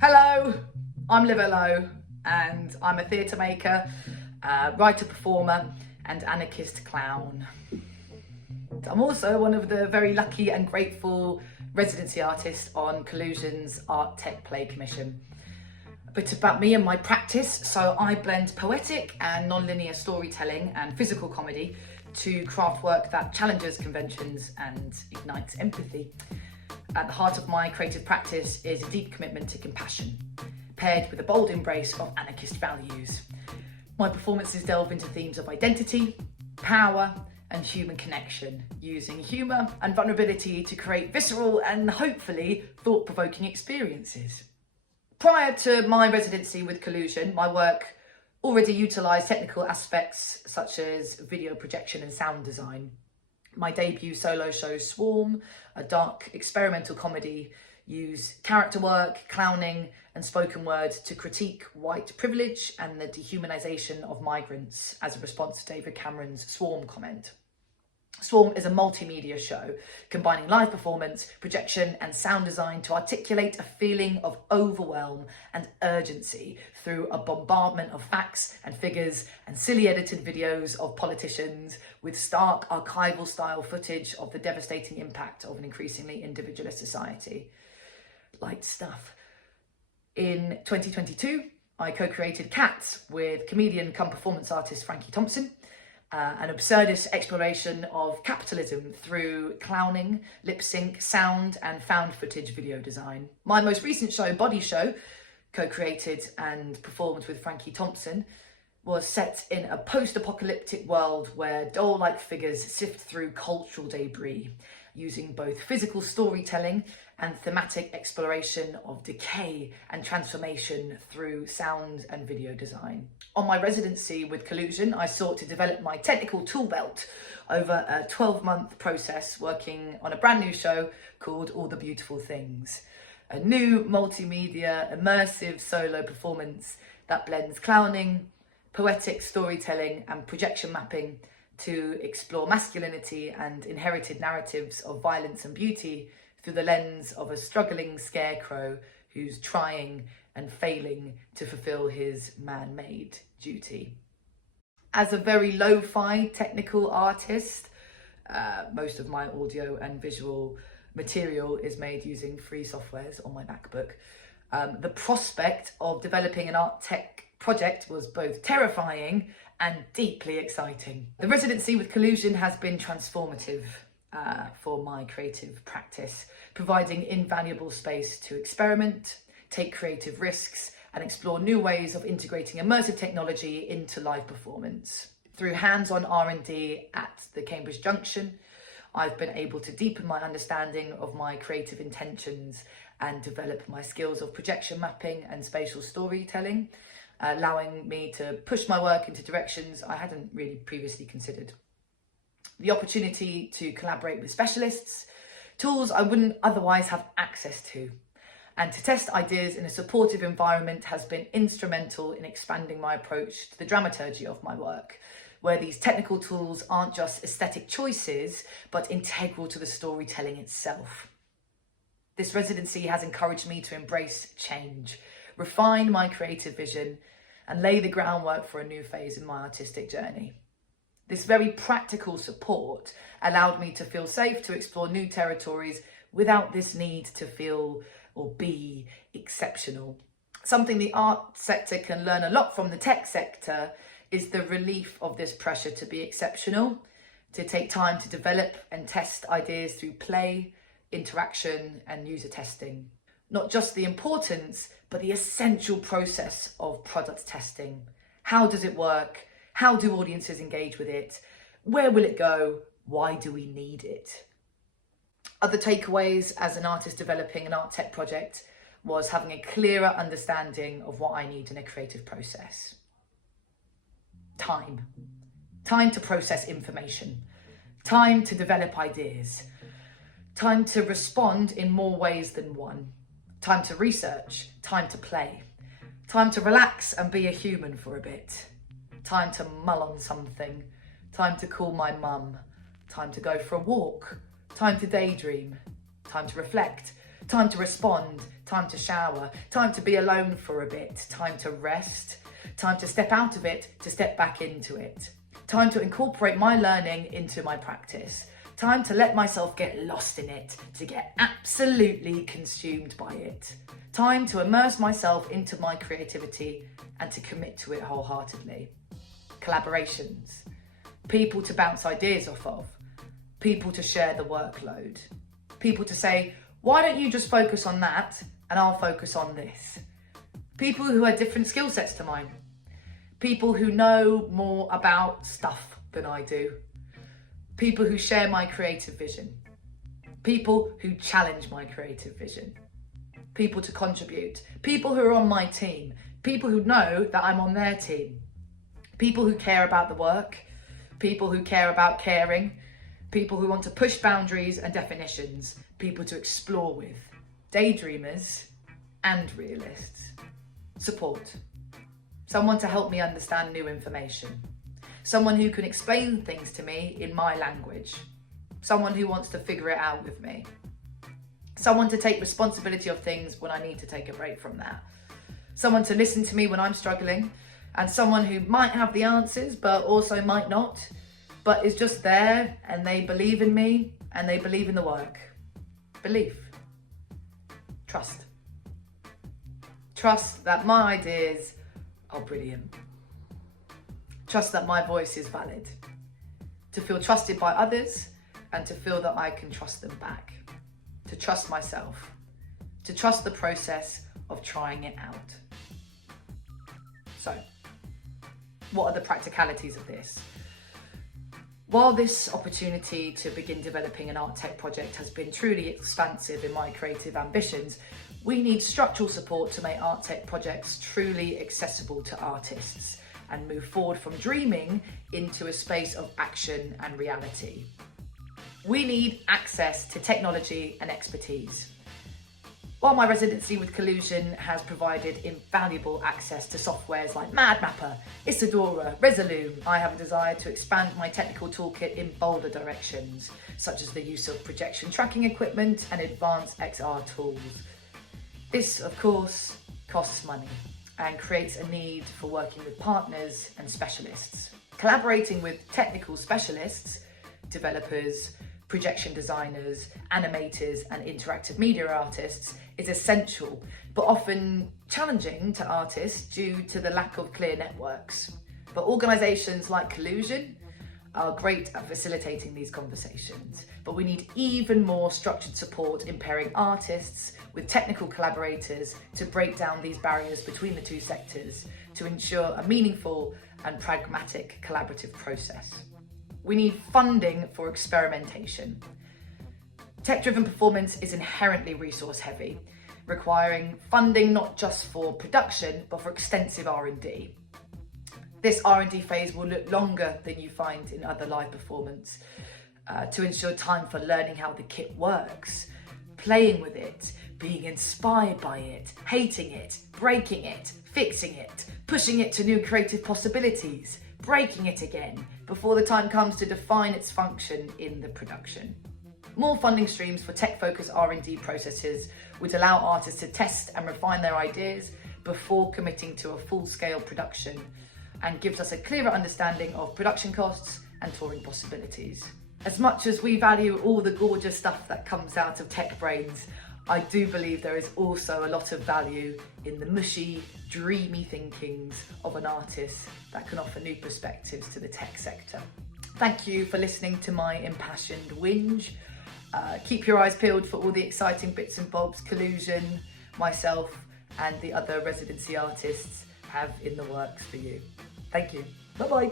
Hello, I'm Liv Ello and I'm a theatre maker, writer, performer and anarchist clown. I'm also one of the very lucky and grateful residency artists on Collusion's Art Tech Play Commission. A bit about me and my practice. So I blend poetic and non-linear storytelling and physical comedy to craft work that challenges conventions and ignites empathy. At the heart of my creative practice is a deep commitment to compassion, paired with a bold embrace of anarchist values. My performances delve into themes of identity, power, and human connection, using humour and vulnerability to create visceral and hopefully thought-provoking experiences. Prior to my residency with Collusion, my work already utilised technical aspects such as video projection and sound design. My debut solo show, Swarm, a dark experimental comedy, used character work, clowning and spoken word to critique white privilege and the dehumanisation of migrants as a response to David Cameron's Swarm comment. Swarm is a multimedia show combining live performance, projection and sound design to articulate a feeling of overwhelm and urgency through a bombardment of facts and figures and silly edited videos of politicians with stark archival style footage of the devastating impact of an increasingly individualist society. Light stuff. In 2022, I co-created Cats with comedian cum performance artist Frankie Thompson. An absurdist exploration of capitalism through clowning, lip sync, sound and found footage video design. My most recent show, Body Show, co-created and performed with Frankie Thompson, was set in a post-apocalyptic world where doll-like figures sift through cultural debris, using both physical storytelling and thematic exploration of decay and transformation through sound and video design. On my residency with Collusion, I sought to develop my technical tool belt over a 12-month process working on a brand new show called All the Beautiful Things, a new multimedia immersive solo performance that blends clowning, poetic storytelling and projection mapping to explore masculinity and inherited narratives of violence and beauty through the lens of a struggling scarecrow who's trying and failing to fulfill his man-made duty. As a very lo-fi technical artist, most of my audio and visual material is made using free softwares on my MacBook. The prospect of developing an art tech project was both terrifying and deeply exciting. The residency with Collusion has been transformative for my creative practice, providing invaluable space to experiment, take creative risks and explore new ways of integrating immersive technology into live performance. Through hands-on R&D at the Cambridge Junction, I've been able to deepen my understanding of my creative intentions and develop my skills of projection mapping and spatial storytelling, allowing me to push my work into directions I hadn't really previously considered. The opportunity to collaborate with specialists, tools I wouldn't otherwise have access to, and to test ideas in a supportive environment has been instrumental in expanding my approach to the dramaturgy of my work, where these technical tools aren't just aesthetic choices, but integral to the storytelling itself. This residency has encouraged me to embrace change, refine my creative vision, and lay the groundwork for a new phase in my artistic journey. This very practical support allowed me to feel safe to explore new territories without this need to feel or be exceptional. Something the art sector can learn a lot from the tech sector is the relief of this pressure to be exceptional, to take time to develop and test ideas through play, interaction and user testing. Not just the importance, but the essential process of product testing. How does it work? How do audiences engage with it? Where will it go? Why do we need it? Other takeaways as an artist developing an art tech project was having a clearer understanding of what I need in a creative process. Time. Time to process information. Time to develop ideas. Time to respond in more ways than one. Time to research. Time to play. Time to relax and be a human for a bit. Time to mull on something. Time to call my mum. Time to go for a walk. Time to daydream. Time to reflect. Time to respond. time to shower, time to be alone for a bit, time to rest, time to step out of it, to step back into it, time to incorporate my learning into my practice, time to let myself get lost in it, to get absolutely consumed by it, time to immerse myself into my creativity and to commit to it wholeheartedly. Collaborations, people to bounce ideas off of, people to share the workload, people to say, why don't you just focus on that and I'll focus on this? People who have different skill sets to mine, people who know more about stuff than I do, people who share my creative vision, people who challenge my creative vision, people to contribute, people who are on my team, people who know that I'm on their team, people who care about the work, people who care about caring, people who want to push boundaries and definitions, people to explore with, daydreamers and realists. Support, someone to help me understand new information, someone who can explain things to me in my language, someone who wants to figure it out with me, someone to take responsibility of things when I need to take a break from that, someone to listen to me when I'm struggling, and someone who might have the answers but also might not, but is just there and they believe in me and they believe in the work. Belief. Trust. Trust that my ideas are brilliant. Trust that my voice is valid. To feel trusted by others and to feel that I can trust them back. To trust myself. To trust the process of trying it out. So, what are the practicalities of this? While this opportunity to begin developing an art tech project has been truly expansive in my creative ambitions, we need structural support to make art tech projects truly accessible to artists and move forward from dreaming into a space of action and reality. We need access to technology and expertise. While my residency with Collusion has provided invaluable access to softwares like MadMapper, Isadora, Resolume, I have a desire to expand my technical toolkit in bolder directions, such as the use of projection tracking equipment and advanced XR tools. This, of course, costs money and creates a need for working with partners and specialists. Collaborating with technical specialists, developers, projection designers, animators and interactive media artists is essential, but often challenging to artists due to the lack of clear networks. But organisations like Collusion are great at facilitating these conversations, but we need even more structured support in pairing artists with technical collaborators to break down these barriers between the two sectors to ensure a meaningful and pragmatic collaborative process. We need funding for experimentation. Tech-driven performance is inherently resource-heavy, requiring funding not just for production, but for extensive R&D. This R&D phase will look longer than you find in other live performance to ensure time for learning how the kit works, playing with it, being inspired by it, hating it, breaking it, fixing it, pushing it to new creative possibilities, breaking it again, before the time comes to define its function in the production. More funding streams for tech-focused R&D processes would allow artists to test and refine their ideas before committing to a full-scale production, and gives us a clearer understanding of production costs and touring possibilities. As much as we value all the gorgeous stuff that comes out of tech brains, I do believe there is also a lot of value in the mushy, dreamy thinkings of an artist that can offer new perspectives to the tech sector. Thank you for listening to my impassioned whinge. Keep your eyes peeled for all the exciting bits and bobs Collusion, myself and the other residency artists have in the works for you. Thank you. Bye-bye.